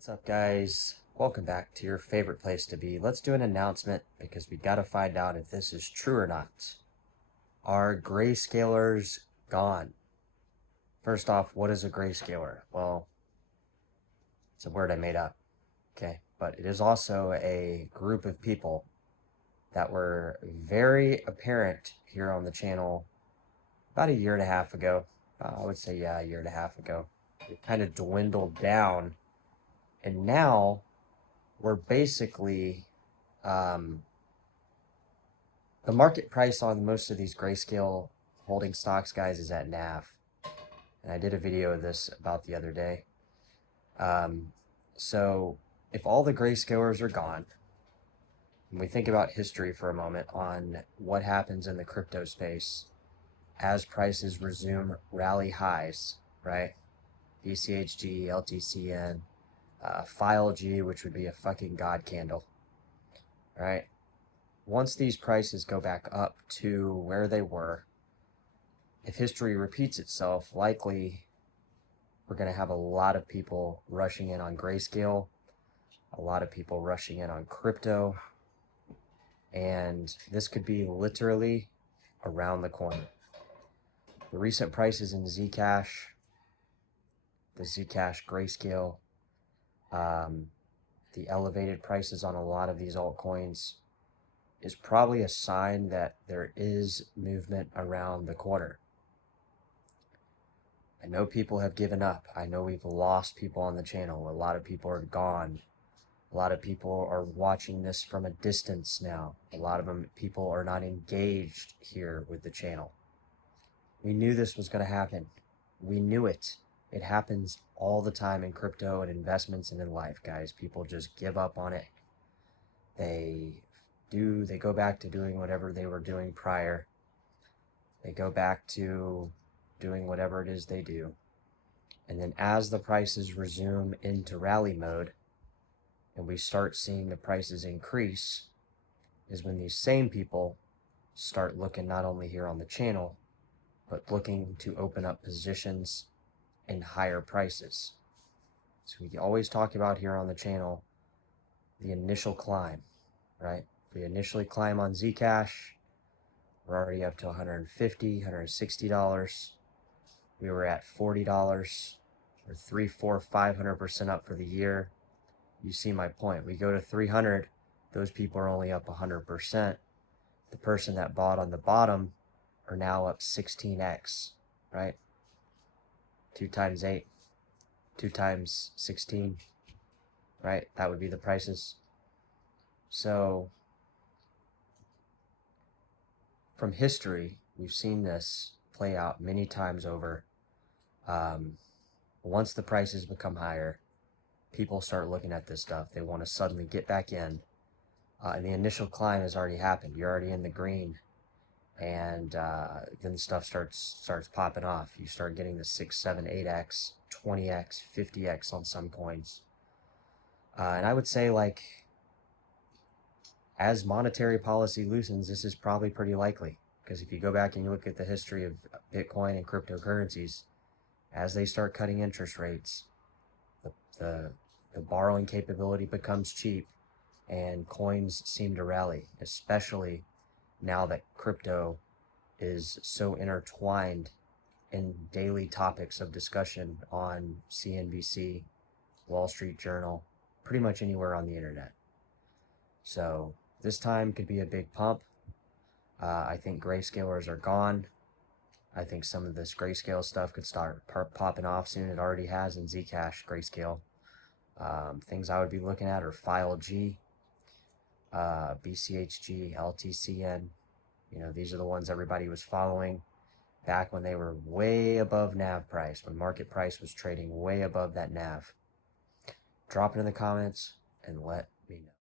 What's up, guys? Welcome back to your favorite place to be. Let's do an announcement because we got to find out if this is true or not. Are grayscalers gone? First off, what is a grayscaler? Well, it's a word I made up, okay? But it is also a group of people that were very apparent here on the channel about a year and a half ago. I would say, yeah, a year and a half ago. It kind of dwindled down. And now we're basically, the market price on most of these grayscale holding stocks, guys, is at NAV. And I did a video of this about the other day. So if all the grayscalers are gone, and we think about history for a moment on what happens in the crypto space as prices resume rally highs, right? bchg, ltcn, file G, which would be a fucking god candle, right? Once these prices go back up to where they were, if history repeats itself, likely we're going to have a lot of people rushing in on Grayscale, a lot of people rushing in on crypto, and this could be literally around the corner. The recent prices in zcash, the zcash Grayscale, the elevated prices on a lot of these altcoins is probably a sign that there is movement around the corner. I know people have given up. I know we've lost people on the channel. A lot of people are gone. A lot of people are watching this from a distance now. A lot of people are not engaged here with the channel. We knew this was going to happen. We knew it. It happens all the time in crypto and investments and in life, guys. People just give up on it. They go back to doing whatever they were doing prior. They go back to doing whatever it is they do. And then as the prices resume into rally mode and we start seeing the prices increase, is when these same people start looking not only here on the channel, but looking to open up positions in higher prices. So we always talk about here on the channel the initial climb, right? We initially climb on Zcash, we're already up to $150, $160. We were at $40. We're 300, 400, 500% up for the year. You see my point. We go to 300, those people are only up 100%. The person that bought on the bottom are now up 16x, right? 2 times 8, 2 times 16, right? That would be the prices. So from history, we've seen this play out many times over. Once the prices become higher, people start looking at this stuff. They want to suddenly get back in. And the initial climb has already happened. You're already in the green. And then stuff starts popping off. You start getting the 6, 7, 8x, 20x, 50x on some coins. And I would say, like, as monetary policy loosens, this is probably pretty likely. Because if you go back and you look at the history of Bitcoin and cryptocurrencies, as they start cutting interest rates, the borrowing capability becomes cheap and coins seem to rally, especially now that crypto is so intertwined in daily topics of discussion on CNBC, Wall Street Journal, pretty much anywhere on the internet. So this time could be a big pump. I think grayscalers are gone. I think some of this grayscale stuff could start popping off soon. It already has in Zcash Grayscale. Things I would be looking at are file G, bchg, ltcn. You know, these are the ones everybody was following back when they were way above NAV price, when market price was trading way above that NAV. Drop it in the comments and let me know.